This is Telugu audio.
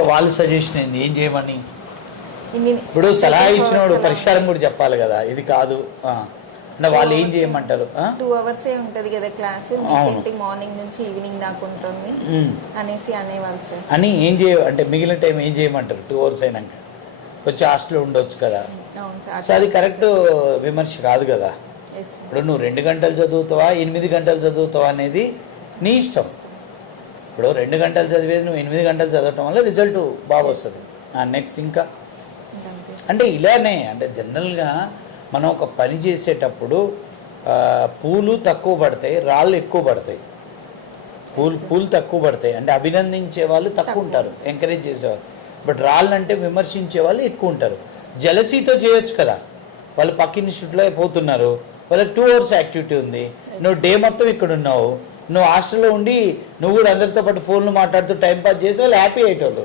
అంటే వాళ్ళు సజెషన్ ఏంది ఏం చేయమని? ఇన్ని ఇప్పుడు సలహా ఇచ్చినోడు అలా పరిష్కారం కూడా చెప్పాలి కదా, ఇది కాదు అంటే వాళ్ళు ఏం చేయమంటారు? 2 hours ఉంటది కదా క్లాస్, మార్నింగ్ నుంచి ఈవినింగ్ దాకా ఉంటుంది అనేసి అనేవాళ్ళు సార్. అని ఏం చేయ అంటే మిగిలిన టైం ఏం చేయమంటారు? 2 hours అయినాక వచ్చి హాస్టల్లో ఉండొచ్చు కదా. అవును సార్. సో అది కరెక్ట్ విమర్శ కాదు కదా. ఇప్పుడు నువ్వు 2 గంటలు చదువుతావా 8 గంటలు చదువుతావా అనేది నీ ఇష్టం. ఇప్పుడు 2 గంటలు చదివేది నువ్వు 8 గంటలు చదవటం వల్ల రిజల్ట్ బాగా వస్తుంది. నెక్స్ట్ ఇంకా అంటే ఇలానే అంటే జనరల్గా మనం ఒక పని చేసేటప్పుడు పూలు తక్కువ పడతాయి, రాళ్ళు ఎక్కువ పడతాయి. పూలు తక్కువ పడతాయి అంటే అభినందించే వాళ్ళు తక్కువ ఉంటారు, ఎంకరేజ్ చేసేవాళ్ళు. బట్ రాళ్ళు అంటే విమర్శించే వాళ్ళు ఎక్కువ ఉంటారు. జలసీతో చేయొచ్చు కదా, వాళ్ళు పక్క ఇన్స్టిట్యూట్లో పోతున్నారు, వాళ్ళకి 2 hours యాక్టివిటీ ఉంది, నువ్వు డే మొత్తం ఇక్కడ ఉన్నావు, నువ్వు హాస్టల్లో ఉండి నువ్వు కూడా అందరితో పాటు ఫోన్లు మాట్లాడుతూ టైంపాస్ చేసి వాళ్ళు హ్యాపీ అయ్యేటోళ్ళు.